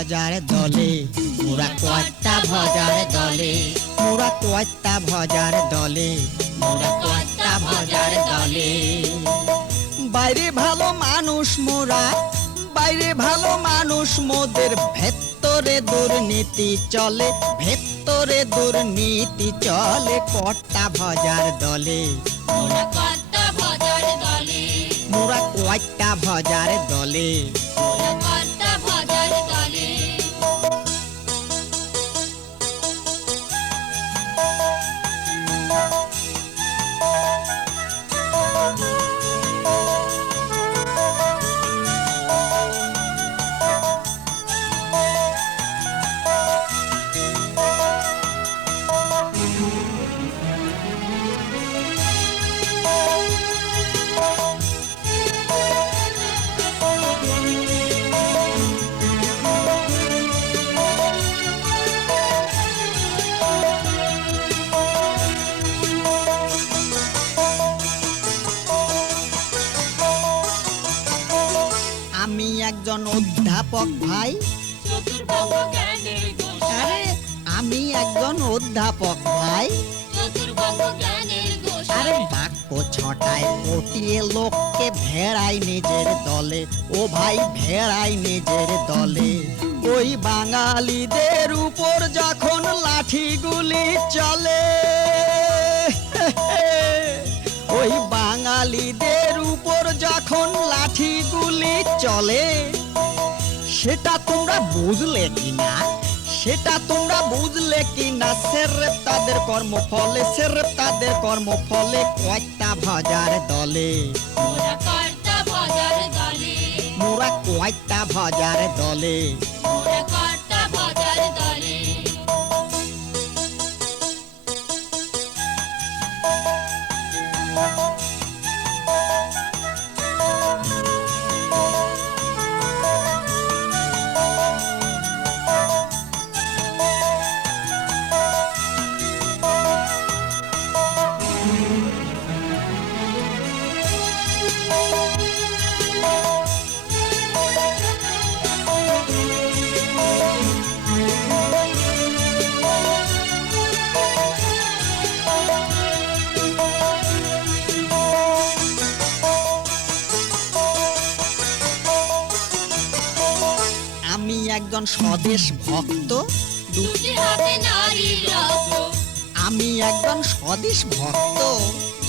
ভজার দলে, মোরা কয়টা ভজার দলে, মোরা কয়টা ভজার দলে, মোরা কয়টা ভজার দলে। বাইরে ভালো মানুষ মোরা, বাইরে ভালো মানুষ মোদের, ভেতরে দুর্নীতি চলে, ভেতরে দুর্নীতি চলে। কয়টা ভজার দলে, মোরা কয়টা ভজার দলে, মোরা কয়টা ভজার দলে, মোরা কয়টা ভজার দলে। আমি একজন অধ্যাপক ভাই, চতুর্বঙ্গ জ্ঞানের গোসাই, আরে আমি একজন অধ্যাপক ভাই, চতুর্বঙ্গ জ্ঞানের আরে গোসাই। বাক্য ছটায় পটিয়ে লোককে ভেড়াই নিজের দলে, ও ভাই ভেড়াই নিজের দলে। ওই বাঙালিদের উপর যখন লাঠি গুলি চলে, ওই বাঙালিদের উপর যখন লাঠি গুলি চলে, সেটা তোমরা বুঝলে কিনা, সেটা তোমরা বুঝলে কিনা। সেরেপ তাদের কর্মফলে, সেরেপ তাদের কর্মফলে। কয়টা ভজার দলে, মোরা কয়টা ভজার দলে, মোরা কয়টা ভজার দলে, মোরা কয়টা ভজার দলে। আমি একজন স্বদেশ ভক্ত, দুটি হাতে নারীর রক্ত, আমি একজন স্বদেশ ভক্ত।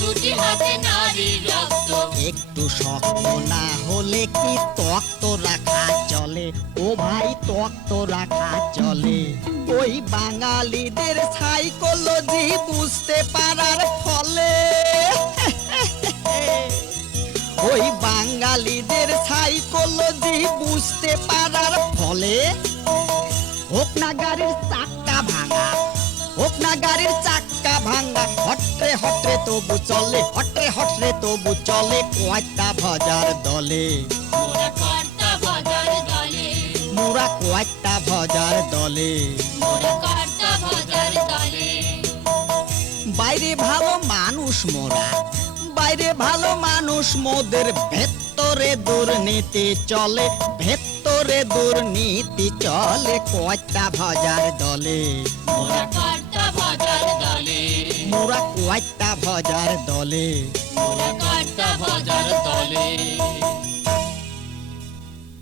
দুটি হাতে নারীর রক্ত। একটু শক্ত না হলে কি তক্ত রাখা চলে, ও ভাই তক্ত রাখা চলে। ওই বাঙালিদের সাইকোলজি বুঝতে পারার ফলে, ওই বাঙালিদের সাইকোলজি বুঝতে পারার ফলে, হোক না গাড়ির চাক্কা ভাঙা, হোক না গাড়ির চাক্কা ভাঙা, হটরে হটরে তবু চলে, হটরে হটরে তবু চলে। কয়টা ভজার দলে, মোরা কয়টা ভজার দলে, মোরা কয়টা ভজার দলে। মোরা কয়টা ভজার দলে। বাইরে ভালো মানুষ মোরা, বাইরে ভালো মানুষ মোদের, ভেতরে দুর্নীতি চলে, ভেতরে দুর্নীতি চলে। কয়টা ভজার দলে, মোরা কয়টা ভজার দলে, মোরা কয়টা ভজার দলে, মোরা কয়টা ভজার দলে।